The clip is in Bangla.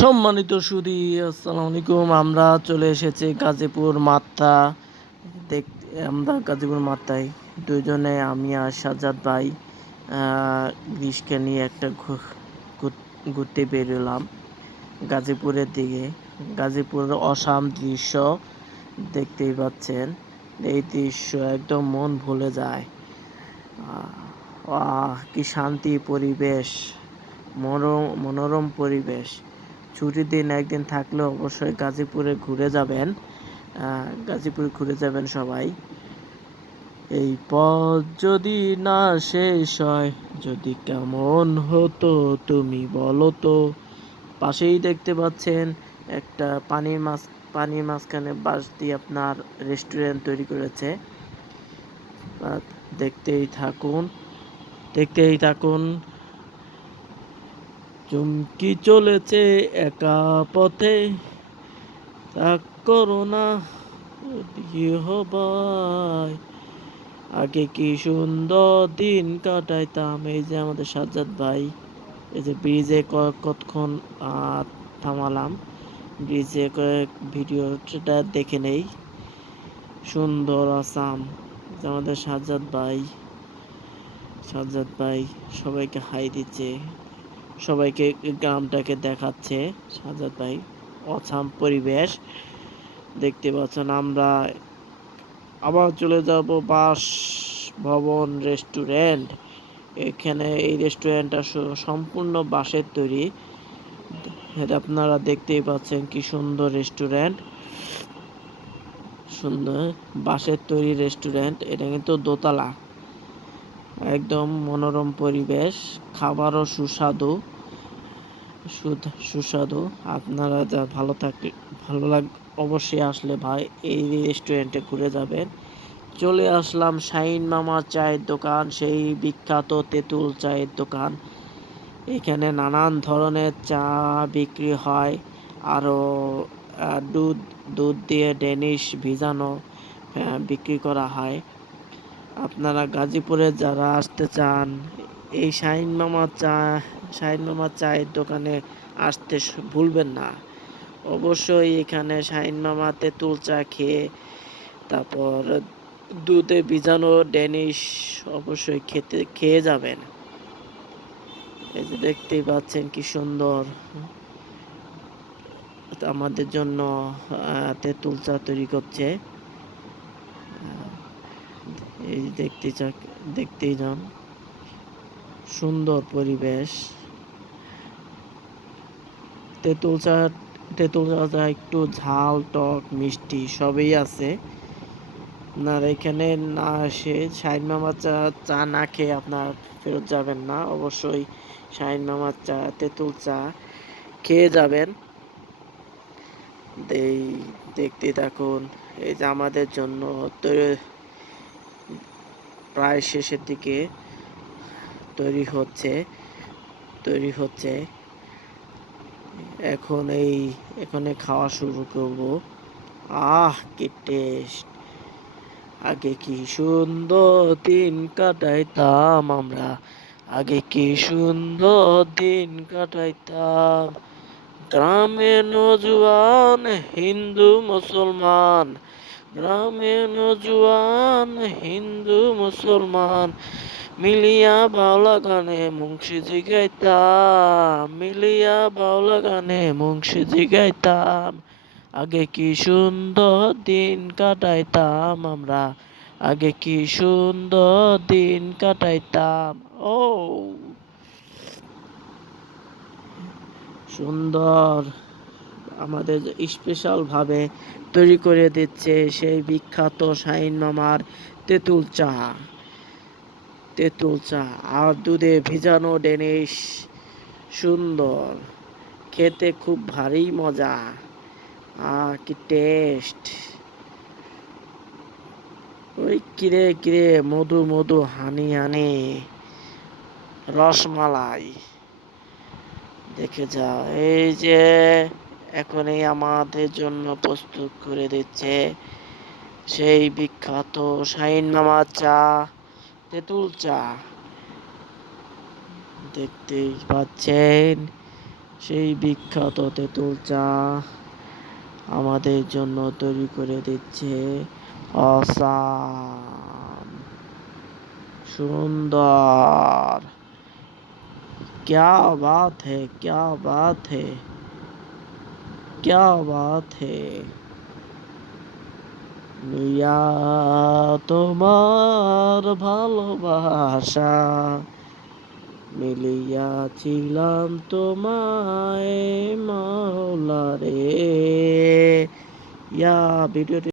সম্মানিত সুদী, আসসালামু আলাইকুম। আমরা চলে এসেছি গাজীপুর মাত্রা দেখ, আমরা গাজীপুর মাত্রায় দুজনে, আমি আর সাজ্জাদ ভাই গ্রীষ্মকে নিয়ে একটা ঘুরতে বেরোলাম গাজীপুরের দিকে। গাজীপুরের অসাম দৃশ্য দেখতেই পাচ্ছেন। এই দৃশ্য একদম মন ভুলে যায়। আহ, কি শান্তি পরিবেশ, মনোরম মনোরম পরিবেশ। ছুটির দিন একদিন থাকলে অবশ্যই গাজীপুরে ঘুরে যাবেন। গাজীপুরে ঘুরে যাবেন সবাই। এই পথ যদি না শেষ হয়, যদি কেমন হতো তুমি বলো তো। পাশেই দেখতে পাচ্ছেন একটা পানির মাছ, পানির মাঝখানে বাঁশ দিয়ে আপনার রেস্টুরেন্ট তৈরি করেছে। দেখতেই থাকুন দেখতেই থাকুন। চুমকি চলেছে একা পথে। রাগ করো না হবাই। আগে কি সুন্দর দিন কাটাইতাম, এই যে আমাদের সাজ্জাদ ভাই, এই যে ব্রিজে কতক্ষণ থামালাম। ব্রিজে কয়েক ভিডিওটা দেখে নেই। সুন্দর আসাম আমাদের সাজ্জাদ ভাই সাজ্জাদ ভাই সবাইকে হাই দিচ্ছে। সবাইকে গ্রামটাকে দেখাচ্ছে সাজাদ ভাই। অছাম পরিবেশ। দেখতে পাচ্ছেন আমরা আবার চলে যাব বাস ভবন রেস্টুরেন্ট। এখানে এই রেস্টুরেন্টটা সম্পূর্ণ বাঁশের তৈরি। এটা আপনারা দেখতেই পাচ্ছেন কি সুন্দর রেস্টুরেন্ট। সুন্দর বাঁশের তৈরি রেস্টুরেন্ট। এটা কিন্তু দোতলা। একদম মনোরম পরিবেশ, খাবারও সুস্বাদু সুস্বাদু। আপনারা যা ভালো থাকে ভালো লাগ, অবশ্যই আসলে ভাই এই রেস্টুরেন্টে ঘুরে যাবেন। চলে আসলাম শাইন মামা চায়ের দোকান, সেই বিখ্যাত তেঁতুল চায়ের দোকান। এখানে নানান ধরনের চা বিক্রি হয়। আরও দুধ দুধ দিয়ে ডেনিশ ভিজানো বিক্রি করা হয়। আপনারা গাজীপুরে যারা আসতে চান, এই শাহিন মামা চা, শাহিন মামা চায়ের দোকানে আসতে ভুলবেন না। অবশ্যই এখানে শাহিন মামা তেঁতুল চা খেয়ে, তারপর দুধে ভিজানো ডেনিশ অবশ্যই খেতে, খেয়ে যাবেন। এই যে দেখতেই পাচ্ছেন কি সুন্দর। আমাদের জন্য তেঁতুল চা তৈরি করছে। এই দেখতে চা দেখতেই যান। সুন্দর পরিবেশ। তেঁতুল চা তেঁতুল চা একটু ঝাল, টক, মিষ্টি সবই আছে। আপনার এখানে না এসে শাহিন মামার চা চা না খেয়ে আপনার ফেরত যাবেন না। অবশ্যই শাহিন মামার চা, তেঁতুল চা খেয়ে যাবেন। এই দেখতে থাকুন। এই যে আমাদের জন্য প্রায় শেষের দিকে তৈরি হচ্ছে তৈরি হচ্ছে। এখন এই, এখানে খাওয়া শুরু করব। আহ, কি টেস্ট আগে কি সুন্দর দিন কাটাইতাম আমরা। আগে কি সুন্দর দিন কাটাইতাম। গ্রামে নজুয়ান হিন্দু মুসলমান। গ্রামে নজুয়ান হিন্দু, মুসলমান, মিলিয়া বাউলা গানে মুন্সি জিগাইতাম মিলিয়া বাউলা গানে মুন্সি জিগাইতাম আগে কি সুন্দর দিন কাটাইতাম আমরা, আগে কি সুন্দর দিন কাটাইতাম। ও। সুন্দর। আমাদের স্পেশাল ভাবে তৈরি করে দিচ্ছে সেই বিখ্যাত শাহিন মামার তেঁতুল চা। তেঁতুল চা আর দুধে ভিজানো ডেনিশ। সুন্দর। খেতে খুব ভারী মজা। আর কি টেস্ট। ওই কিরে কিরে, মধু মধু, হানি হানি। রসমালাই। দেখে যাও, এই যে এখন এই আমাদের জন্য প্রস্তুত করে দিচ্ছে সেই বিখ্যাত শাহিন মামা চা তেঁতুল চা দেখতেই পাচ্ছেন সেই বিখ্যাত তেঁতুল চা আমাদের জন্য তৈরি করে দিচ্ছে অসাম সুন্দর क्या बात है क्या बात है क्या बात है মিয়া তোমার ভালোবাসা মিলিয়াছিলাম তোমায় মাওলা রে ইয়া ভিডিওটি